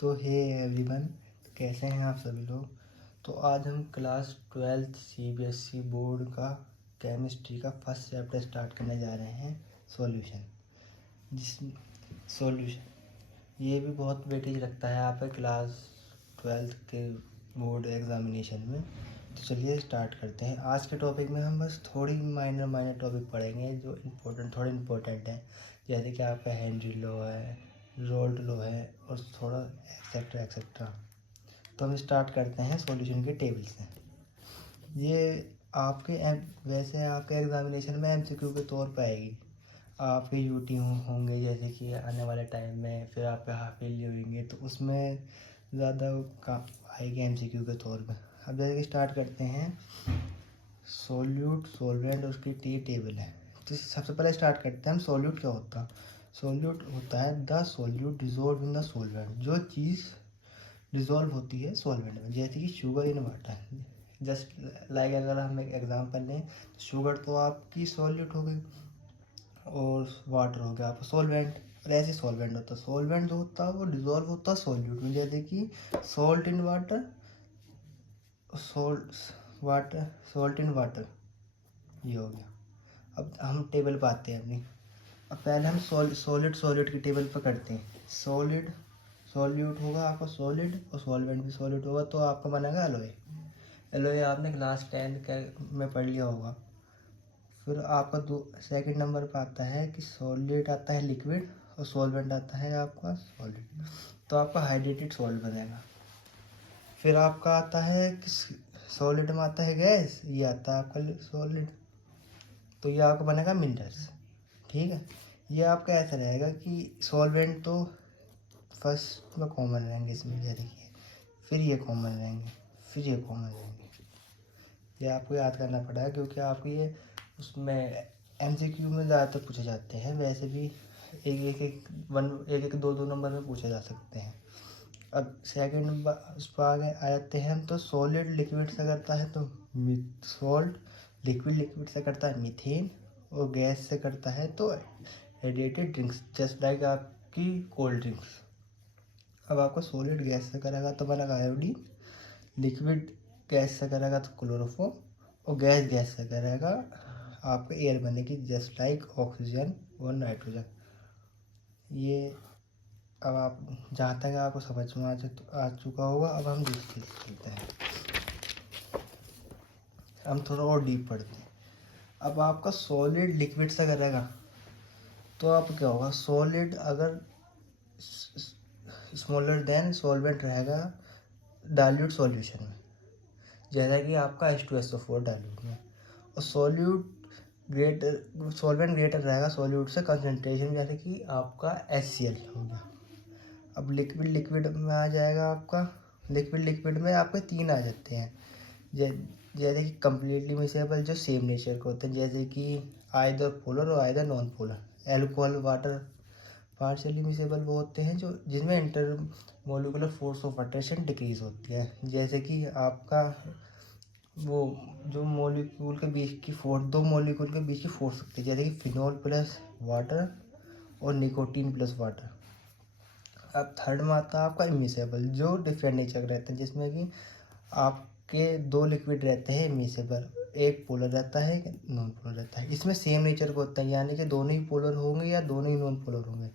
तो hey everyone, कैसे हैं आप सभी लोग। तो आज हम क्लास 12th सीबीएसई बोर्ड का केमिस्ट्री का फर्स्ट चैप्टर स्टार्ट करने जा रहे हैं, सॉल्यूशन। जिस सॉल्यूशन ये भी बहुत वेटेज रखता है आपके क्लास 12th के बोर्ड एग्जामिनेशन में। तो चलिए स्टार्ट करते हैं। आज के टॉपिक में हम बस थोड़ी माइनर टॉपिक पढ़ेंगे जो थोड़े इम्पोर्टेंट हैं, जैसे कि आपका हेनरी लॉ है, रोल्ट लॉ है और थोड़ा एक्सेट्रा एक्सेट्रा। तो हम स्टार्ट करते हैं सॉल्यूशन के टेबल से। ये वैसे आपके एग्जामिनेशन में एमसीक्यू के तौर पर आएगी। आपके यूटी होंगे जैसे कि आने वाले टाइम में, फिर आपके हाफ ईयरली होंगे तो उसमें ज़्यादा काम आएगी एमसीक्यू के तौर पर। अब जैसे कि स्टार्ट करते हैं, सॉल्यूट सॉल्वेंट उसकी टी टेबल है। तो सबसे पहले स्टार्ट करते हैं हम, सॉल्यूट क्या होता है। सॉल्यूट होता है the solute dissolve in the solvent, जो चीज़ डिजोल्व होती है सॉल्वेंट में, जैसे कि sugar in water. Just like अगर हम एक एग्जांपल लें, शुगर तो आपकी सॉल्यूट हो गई और वाटर हो गया आपका सॉल्वेंट। और ऐसे सॉल्वेंट होता है, सॉल्वेंट जो होता है वो डिजोल्व होता है सॉल्यूट में, जैसे कि salt in water, salt in water, ये हो गया। अब हम टेबल पे आते हैं अपनी। अब पहले हम सॉलिड की टेबल पर करते हैं। सॉल्यूट होगा आपका सॉलिड और सॉल्वेंट भी सॉलिड होगा, तो आपका बनेगा एलोए। एलोए आपने क्लास 10 में पढ़ लिया होगा। फिर आपका सेकंड नंबर पर आता है कि सॉलिड आता है लिक्विड और सॉल्वेंट आता है आपका सॉलिड, तो आपका हाइड्रेटेड सॉल्ट बनेगा। फिर आपका आता है कि सॉलिड में आता है गैस, ये आता है आपका सॉलिड, तो ये आपका बनेगा मिनरल्स। ठीक है, ये आपका ऐसा रहेगा कि सॉल्वेंट तो फर्स्ट में कॉमन रहेंगे इसमें, जैसे कि फिर ये कॉमन रहेंगे, फिर ये कॉमन रहेंगे। ये आपको याद करना पड़ेगा क्योंकि आपको ये उसमें एमसीक्यू में ज़्यादातर पूछे जाते हैं। वैसे भी एक दो नंबर में पूछे जा सकते हैं। अब सेकंड नंबर उस पर आगे आ जाते हैं हम। तो सॉलिड लिक्विड से करता है तो सॉल्ट, लिक्विड से करता है मीथेन, और गैस से करता है तो हाइड्रेटेड ड्रिंक्स, जस्ट लाइक आपकी कोल्ड ड्रिंक्स। अब आपको सॉलिड गैस से करेगा तो बनेगा आयोडीन, लिक्विड गैस से करेगा तो क्लोरोफॉर्म, और गैस से करेगा आपका एयर बनेगी, जस्ट लाइक ऑक्सीजन और नाइट्रोजन। ये अब आप जहाँ तक आपको समझ में आ चुका होगा। अब हम दूसरी चीज़ करते हैं, हम थोड़ा और डीप पढ़ते हैं। अब आपका सॉलिड लिक्विड से करेगा तो आप क्या होगा, सॉलिड अगर स्मॉलर देन सॉल्वेंट रहेगा डाइल्यूट सॉल्यूशन में, जैसा कि आपका H2SO4 डाइल्यूट में, और सॉल्वेंट ग्रेटर रहेगा सॉल्यूट से कंसनट्रेशन, जैसे कि आपका HCl हो गया। अब लिक्विड में आ जाएगा आपका, लिक्विड में आपके तीन आ जाते हैं, जैसे कि कम्प्लीटली मिसेबल, जो सेम नेचर के होते हैं, जैसे कि आइदर पोलर और either non polar. Alcohol water partially miscible वो होते हैं जो जिसमें inter molecular force of attraction decrease होती है, जैसे कि आपका वो जो मॉलिक्यूल के बीच की फोर्स, दो मॉलिक्यूल के बीच की फोर्स होती है, जैसे कि फिनॉल प्लस वाटर और निकोटीन प्लस वाटर। अब थर्ड में आता है आपका इमिसेबल, जो डिफरेंट नेचर के रहते हैं, जिसमें कि आपके दो लिक्विड रहते हैं इमिसेबल, एक पोलर रहता है, एक नॉन पोलर रहता है। इसमें सेम नेचर का होता है, यानी कि दोनों ही पोलर होंगे या दोनों ही नॉन पोलर होंगे।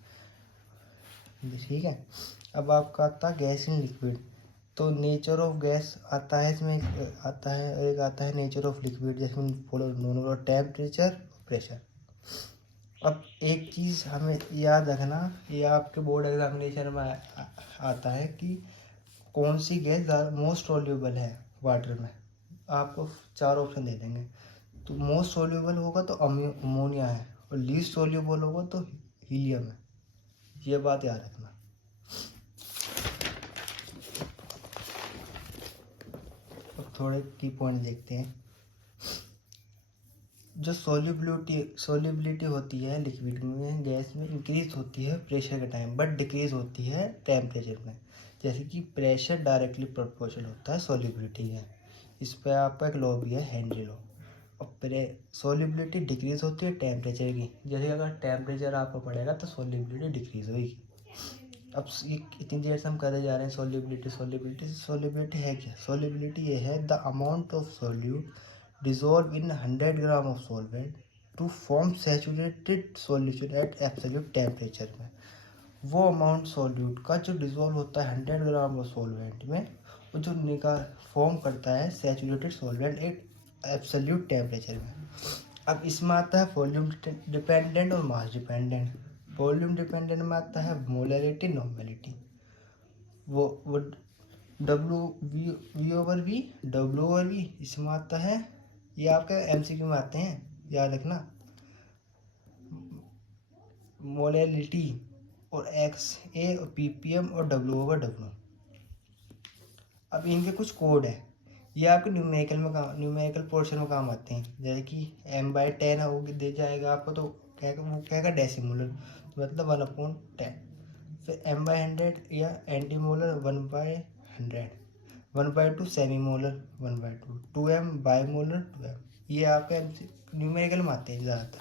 ठीक है। अब आपका आता है गैस इन लिक्विड, तो नेचर ऑफ गैस आता है इसमें, आता है एक आता है नेचर ऑफ लिक्विड, जिसमें polar non polar, temperature, pressure. अब एक चीज़ हमें याद रखना, ये आपके बोर्ड एग्जामिनेशन में आता है कि कौन सी गैस मोस्ट सॉल्युबल है वाटर में। आपको चार ऑप्शन दे देंगे, तो मोस्ट सॉल्युबल होगा तो अमोनिया है, और लीस्ट सॉल्युबल होगा तो हीलियम है। ये बात याद रखना। अब थोड़े की पॉइंट देखते हैं। जो सॉल्युबिलिटी होती है लिक्विड में, गैस में इंक्रीज होती है प्रेशर के टाइम, बट डिक्रीज होती है टेम्परेचर में, जैसे कि प्रेशर डायरेक्टली प्रोपोर्शनल होता है सॉल्युबिलिटी है। इस पर आपका एक लॉ भी है, हेनरी लॉ। और सॉल्युबिलिटी डिक्रीज होती है टेम्परेचर की, जैसे अगर टेम्परेचर आपको बढ़ेगा तो सॉल्युबिलिटी डिक्रीज होगी। अब ये इतनी देर से हम करे जा रहे हैं सॉल्युबिलिटी सॉल्युबिलिटी। सॉल्युबिलिटी है क्या? सॉल्युबिलिटी ये है the amount of solute dissolve in 100 gram of solvent to form saturated solution at absolute temperature में। वो अमाउंट सॉल्यूट का जो डिजोल्व होता है 100 ग्राम ऑफ सॉल्वेंट में, वो जो निकाल फॉर्म करता है saturated solvent eight absolute temperature में। अब इसमें आता है वॉल्यूम डिपेंडेंट और मास डिपेंडेंट। वॉल्यूम डिपेंडेंट में आता है मोलरिटी नॉर्मेलिटी, वो W V over V, W over V. इसमें आता है, ये आपके एमसीक्यू में आते हैं, याद रखना, मोलरिटी और एक्स ए और पीपीएम और डब्ल्यू ओवर डब्ल्यू। अब इनके कुछ कोड है, ये आपके न्यूमेरिकल पोर्शन में काम आते हैं। जैसे कि m/10 हो दे जाएगा आपको, तो वो कहेगा डेसीमोलर, मतलब 1/10। फिर m/100 या एंटीमोलर 1/100, 1/2 सेमीमोलर 1/2, 2m बाईमोलर 2m। ये आपके न्यूमेरिकल में आते हैं ज़्यादातर।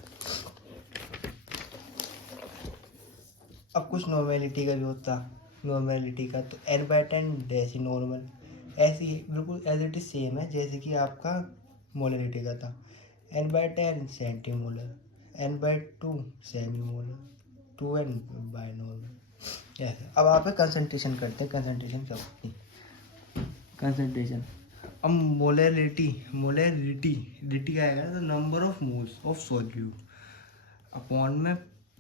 अब कुछ नॉर्मेलिटी का भी होता, नॉर्मेलिटी का तो n/10 डेसी नॉर्मल, ऐसी बिल्कुल एज इट इज सेम है जैसे कि आपका मोलरिटी का था। n/10 centimolar, n/2 सेमीमोलर, 2n by normal, ऐसे। अब आप कंसंट्रेशन करते हैं, कंसंट्रेशन क्या होती है, कंसंट्रेशन। अब मोलरिटी आएगा तो number of moles of solute upon में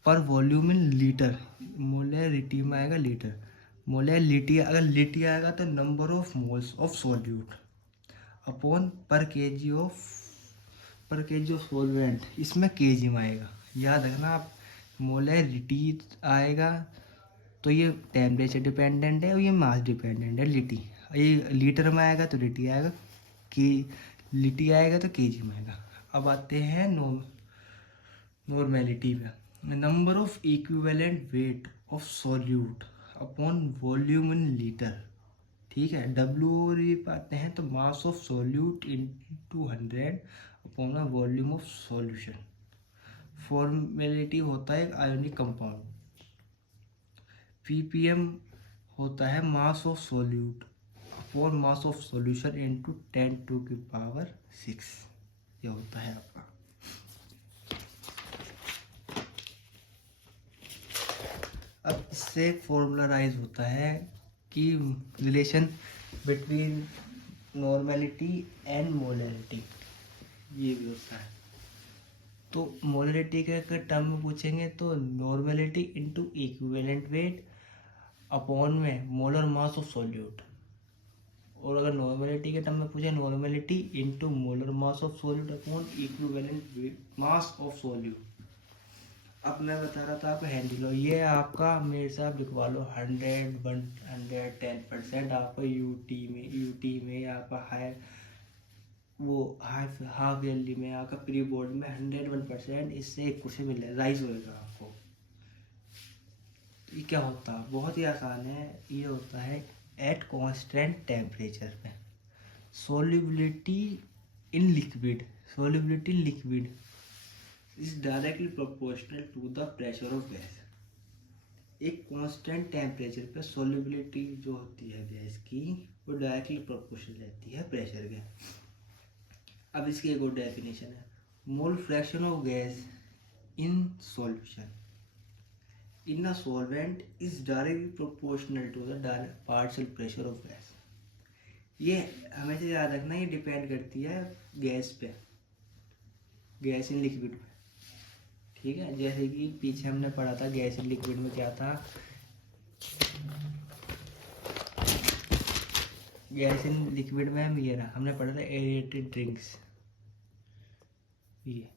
पर वॉल्यूम इन लीटर। मोलरिटी में आएगा लीटर, मोलरिटी अगर लिटी आएगा तो number of moles of solute upon पर केजी ऑफ सॉल्वेंट, इसमें केजी में आएगा। याद रखना आप, मोलरिटी आएगा तो ये टेम्परेचर डिपेंडेंट है और ये मास डिपेंडेंट है लिटी। ये लीटर में आएगा तो लिटी आएगा, के लिटी आएगा तो केजी में आएगा। अब आते हैं नॉर्मेलिटी पे, number of equivalent weight of solute upon volume in litre. ठीक है, डब्ल्यू और ये पाते हैं तो mass of solute into 100 upon volume of solution. Formality होता है एक आयोनिक कंपाउंड। पीपीएम होता है mass of solute upon mass of solution into 10⁶। ये होता है आपका। अब इससे एक फॉर्मूला राइज होता है कि relation between normality and molarity, ये भी होता है। तो मोलरिटी के अगर टर्म में पूछेंगे तो normality into equivalent weight upon में मोलर मास ऑफ सॉल्यूट, और अगर नॉर्मेलिटी के टर्म में पूछे normality into molar mass of solute upon equivalent mass of solute. अब मैं बता रहा था आपको हेनरी लॉ, ये आपका मेरे साथ लिखवा लो 110% आपको यूटी में आपका हाफ ईयरली में आपका प्री बोर्ड में 101%, इससे एक क्वेश्चन मिल राइज होएगा आपको। ये क्या होता है, बहुत ही आसान है। ये होता है एट कांस्टेंट टेम्परेचर पे solubility in liquid is directly proportional to the pressure of gas। एक कांस्टेंट टेम्परेचर पे सॉल्युबिलिटी जो होती है गैस की वो डायरेक्टली प्रोपोर्शनल रहती है प्रेशर के। अब इसकी एक और डेफिनेशन है, mole fraction of gas in solution in a solvent is directly proportional to the partial pressure of gas. ये हमेशा याद रखना, ये डिपेंड करती है गैस पे, गैस इन लिक्विड पे। ठीक है, जैसे कि पीछे हमने पढ़ा था गैस इन लिक्विड में क्या था, गैस इन लिक्विड में हम ये रहा हमने पढ़ा था एरेटेड ड्रिंक्स, ये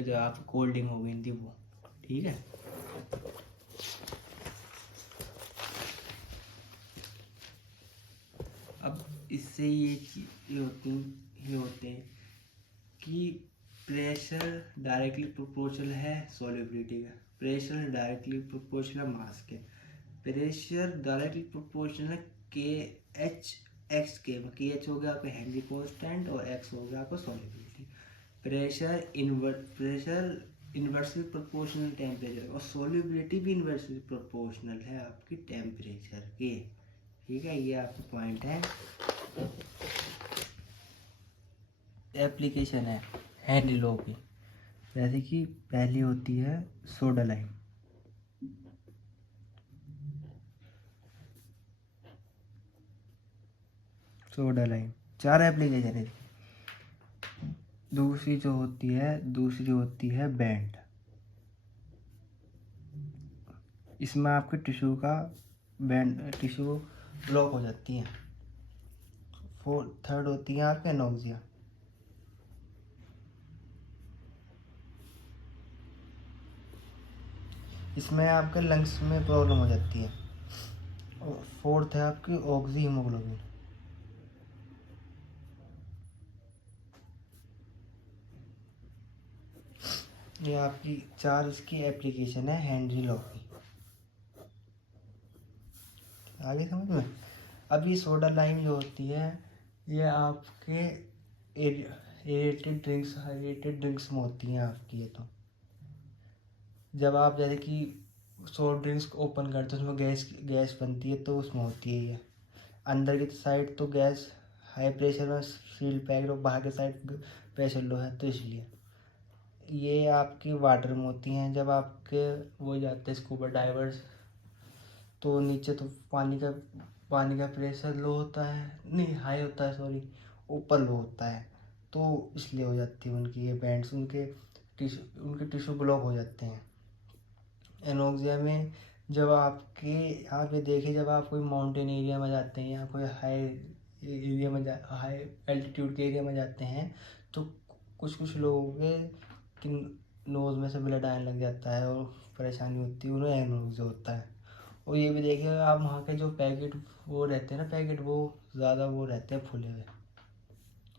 जो आप कोल्ड ड्रिंक हो गई थी वो। ठीक है, अब इससे ये होते हैं कि प्रेशर डायरेक्टली प्रोपोर्शनल है सॉल्युबिलिटी का, प्रेशर डायरेक्टली प्रोपोर्शनल मास के, प्रेशर डायरेक्टली प्रोपोर्शनल के एच एक्स के एच हो गया आपका हेनरी कांस्टेंट और एक्स हो गया आपका solubility. Pressure inversely proportional temperature, और सोल्यूबिलिटी भी इन्वर्सली प्रोपोर्शनल है आपकी टेम्परेचर के। ठीक है, ये आपका पॉइंट है। एप्लीकेशन है हेनरी लॉ की, जैसे कि पहली होती है soda lime. Soda lime 4 application है। दूसरी होती है बेंट। इसमें आपके टिश्यू ब्लॉक हो जाती हैं। थर्ड होती है आपके एनोक्सिया। इसमें आपके लंग्स में प्रॉब्लम हो जाती है। और फोर्थ है आपकी ऑक्सी हीमोग्लोबिन। ये आपकी 4 इसकी एप्लीकेशन है हेनरी लॉ की। आगे समझ में। अभी सोडा लाइम जो होती है ये आपके एरेटेड ड्रिंक्स में होती हैं आपकी। ये तो जब आप जैसे कि सॉफ्ट ड्रिंक्स ओपन करते हो उसमें गैस बनती है, तो उसमें होती है ये। अंदर की साइड तो गैस हाई प्रेशर में सील पैक, और बाहर की साइड प्रेशर लो है, तो इसलिए ये आपकी वाटर में होती हैं। जब आपके वो जाते हैं स्कूबा डाइवर्स, तो नीचे तो पानी का प्रेशर लो होता है, नहीं हाई होता है, सॉरी, ऊपर लो होता है, तो इसलिए हो जाती है उनकी ये बैंड्स, उनके टिश्यू ब्लॉक हो जाते हैं। एनोक्सिया में जब आपके यहाँ पे देखिए, जब आप कोई माउंटेन एरिया में जाते हैं या कोई हाई एल्टीट्यूड के एरिया में जाते हैं, तो कुछ लोगों के नोज़ में से ब्लड आने लग जाता है और परेशानी होती है, उन्हें एनोक्सिया होता है। और ये भी देखिए आप, वहाँ के जो पैकेट वो रहते हैं ना, वो ज़्यादा वो रहते हैं फूले हुए।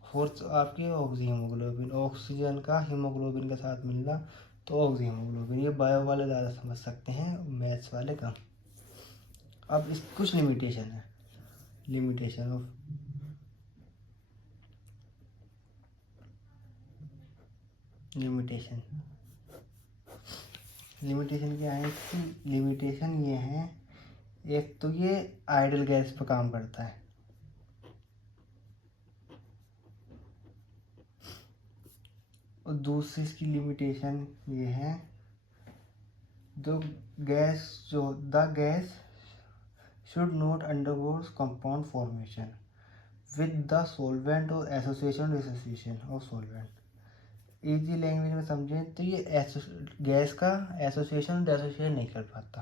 फोर्थ आपकी ऑक्सी हीमोग्लोबिन, ऑक्सीजन का हीमोग्लोबिन के साथ मिलना, तो ऑक्सी हीमोग्लोबिन। ये बायो वाले ज़्यादा समझ सकते हैं, मैथ्स वाले कम। अब इस कुछ लिमिटेशन है। लिमिटेशन ऑफ लिमिटेशन लिमिटेशन क्या है कि लिमिटेशन ये है, एक तो ये आइडल गैस पर काम करता है, और दूसरी इसकी लिमिटेशन ये है, the gas should not undergo compound formation with the solvent or association dissociation of solvent। Easy language में समझें तो ये गैस का एसोसिएशन डिसोसिएशन नहीं कर पाता।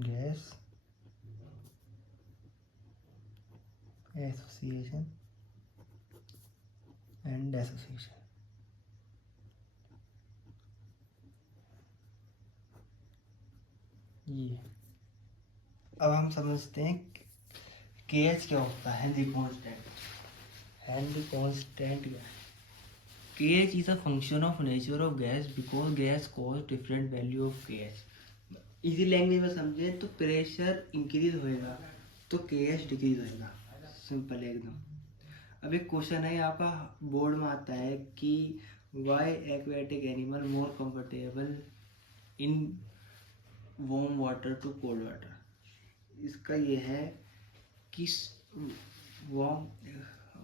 गैस एसोसिएशन एंड डिसोसिएशन, ये। अब हम समझते हैं KH क्या होता है, हेनरी कांस्टेंट। हेनरी कांस्टेंट क्या है? KH is a function of nature of gas because gas cause different value of KH। Easy language में समझे तो प्रेशर इंक्रीज होएगा तो KH डिक्रीज होएगा, सिंपल एकदम। अब एक क्वेश्चन है आपका बोर्ड में आता है कि why aquatic animal more comfortable in warm water to cold water. इसका ये है कि वार्म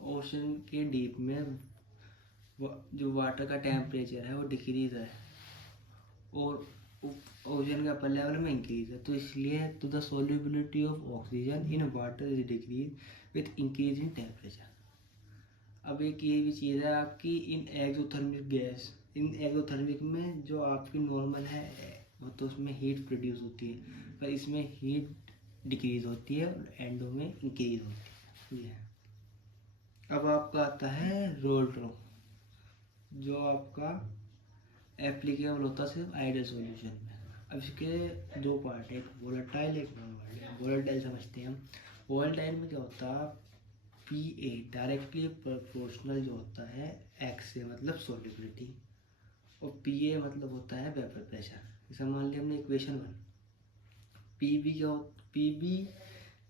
ओशन के डीप में जो वाटर का टेम्परेचर है वो डिक्रीज है, और ओजन का अपर लेवल में इंक्रीज है, तो इसलिए तो the solubility of oxygen in water is decrease with increase in temperature. अब एक ये भी चीज़ है आपकी इन एक्सोथर्मिक में जो आपकी नॉर्मल है वो तो उसमें हीट प्रोड्यूस होती है, पर इसमें हीट डिक्रीज होती है और एंडो में इंक्रीज होती है, ये है। अब आपका आता है रोल्ट लॉ, जो आपका एप्लीकेबल होता है सिर्फ आइडियल सॉल्यूशन में। अब इसके दो पार्ट है, एक वोलेटाइल एक नॉन वोलेटाइल। वोलेटाइल समझते हैं हम। वोलेटाइल में क्या होता है, PA डायरेक्टली प्रोपोर्शनल जो होता है X से, मतलब सॉल्युबिलिटी, और PA मतलब होता है वेपर प्रेशर। जैसे मान लिया हमने इक्वेशन 1, PB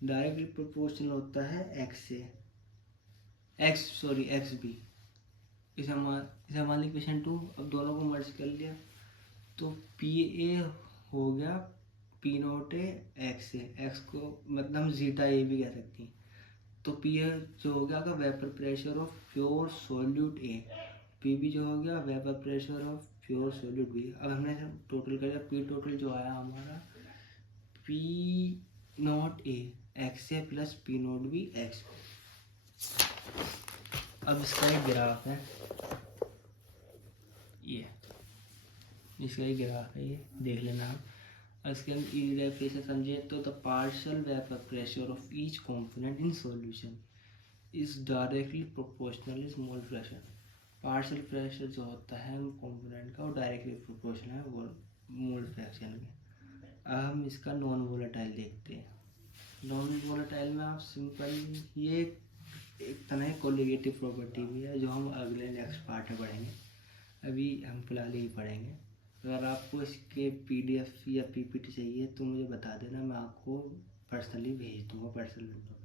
डायरेक्टली प्रोपोर्शनल होता है X से, XB। इसे मान लिया इक्वेशन 2। अब दोनों को मर्ज कर लिया तो पी ए हो गया पी नॉट ए एक्स ए, एक्स को मतलब हम जीटा ए भी कह सकते हैं। तो पी ए जो हो गया आपका vapour pressure of pure solute A, P B जो हो गया vapour pressure of pure solute B. अब हमने टोटल कर दिया, पी टोटल जो आया हमारा P naught A x A plus P not B x. अब इसका एक ग्राफ है, ये इसका एक ग्राफ है, ये देख लेना आप। इसके हम ई डेफिनेशन समझे तो the partial vapour pressure of each component in solution is directly proportional is mole fraction. Partial pressure जो होता है कंपोनेंट का वो डायरेक्टली प्रोपोर्शनल है वो मोल फ्रैक्शन में। अब हम इसका नॉन वोलेटाइल देखते हैं। नॉन वोलेटाइल में आप सिंपल ये एक तरह की कोलिगेटिव प्रॉपर्टी भी है जो हम अगले नेक्स्ट पार्ट में पढ़ेंगे, अभी हम फिलहाल यही पढ़ेंगे। अगर आपको इसके पीडीएफ या पीपीटी चाहिए तो मुझे बता देना, मैं आपको पर्सनली भेज दूँगा, पर्सनल नंबर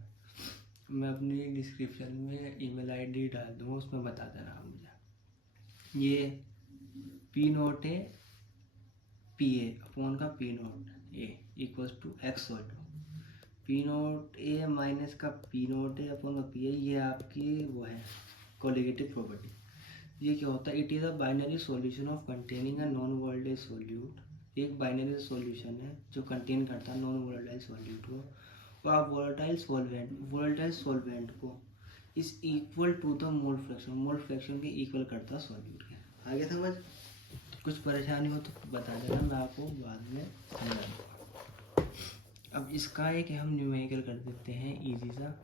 मैं अपनी डिस्क्रिप्शन में ईमेल आईडी डाल दूँगा, उसमें बता देना आप मुझे। ये P naught A P A upon का P naught A equals to x और two P naught A minus का पी नॉट ए अपॉन का पी ए, ये आपकी वो है कोलिगेटिव प्रॉपर्टी। ये क्या होता है, it is a binary solution of containing a non volatile solute. एक बाइनरी सॉल्यूशन है जो कंटेन करता है नॉन वोलेटाइल सॉल्यूट को, और आप वोलेटाइल सॉल्वेंट को is equal to the mole fraction के इक्वल करता है सॉल्यूट के। आगे समझ, कुछ परेशानी हो तो बता देना, मैं आपको बाद में समझा दूँगा। अब इसका एक हम न्यूमेरिकल कर देते हैं इजी सा।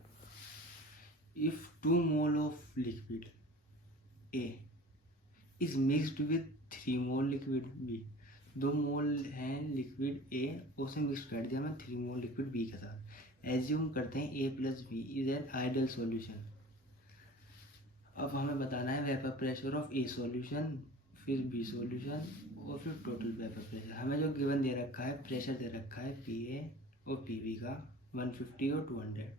If 2 mole of liquid A is mixed with 3 mole liquid B, 2 mole हैं लिक्विड ए, उसे मिक्स कर दिया मैं 3 मोल लिक्विड बी के साथ। एज्यूम करते हैं A plus B is an ideal solution. अब हमें बताना है vapour pressure of A solution, फिर बी सॉल्यूशन, और फिर टोटल वेपर प्रेशर। हमें जो गिवन दे रखा है, प्रेशर दे रखा है पी ए और पी बी का 150 और 200।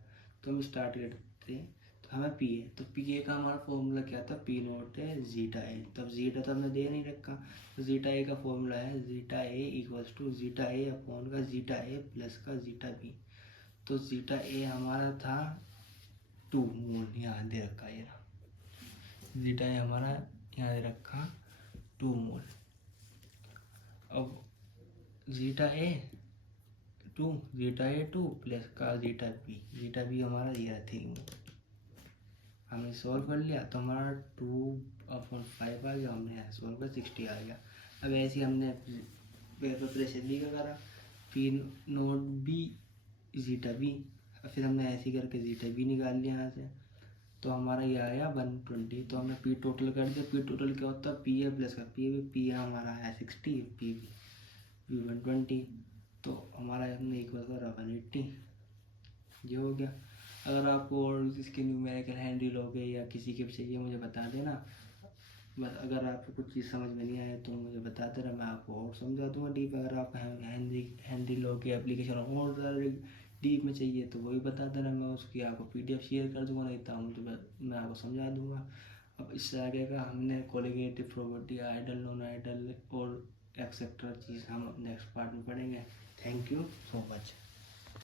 तो हम स्टार्ट करते हैं। तो हमें पी ए, तो पी ए का हमारा फॉर्मूला क्या था, पी नॉट है जीटा ए। तब जीटा तो हमने दे नहीं रखा, तो जीटा ए का फॉर्मूला है zeta A equals to zeta A upon का जीटा ए प्लस का जीटा बी। तो जीटा ए हमारा था 2 मोल, यहाँ दे रखा है, जीटा ए हमारा यहाँ दे रखा 2 मोल। अब जीटा ए 2 प्लस का जीटा बी हमारा ये 3 मोल। हमने सॉल्व कर लिया तो हमारा 2/5 आ गया, हमने यहाँ सॉल्व कर 60 आ गया। अब ऐसे ही हमने वेपर प्रेशर बी का करा, P not B zeta B, फिर हमने ऐसे करके जीटा बी निकाल लिया यहाँ से, तो हमारा ये आया 120। तो हमने पी टोटल कर दिया। पी टोटल क्या होता है, पी ए प्लस का पी ए हमारा है 60, पी बी 120, तो हमारा हमने इक्वल करा 180, ये हो गया। अगर आपको और इसके न्यूमेरिकल हैंडल हो गए या किसी के भी चाहिए मुझे बता देना। बस अगर आपको कुछ चीज़ समझ में नहीं आए तो मुझे बता देना, मैं आपको और समझा दूँगा डीप। अगर आप हैंडल हो के एप्लीकेशन और ज़्यादा डीप में चाहिए तो वही बता देना, मैं उसकी आपको पीडीएफ शेयर कर दूँगा, नहीं तो मैं आपको समझा दूँगा। अब इससे आगे का हमने colligative property, ideal, non ideal और एक्सेट्रा चीज़ हम नेक्स्ट पार्ट में पढ़ेंगे। Thank you so much.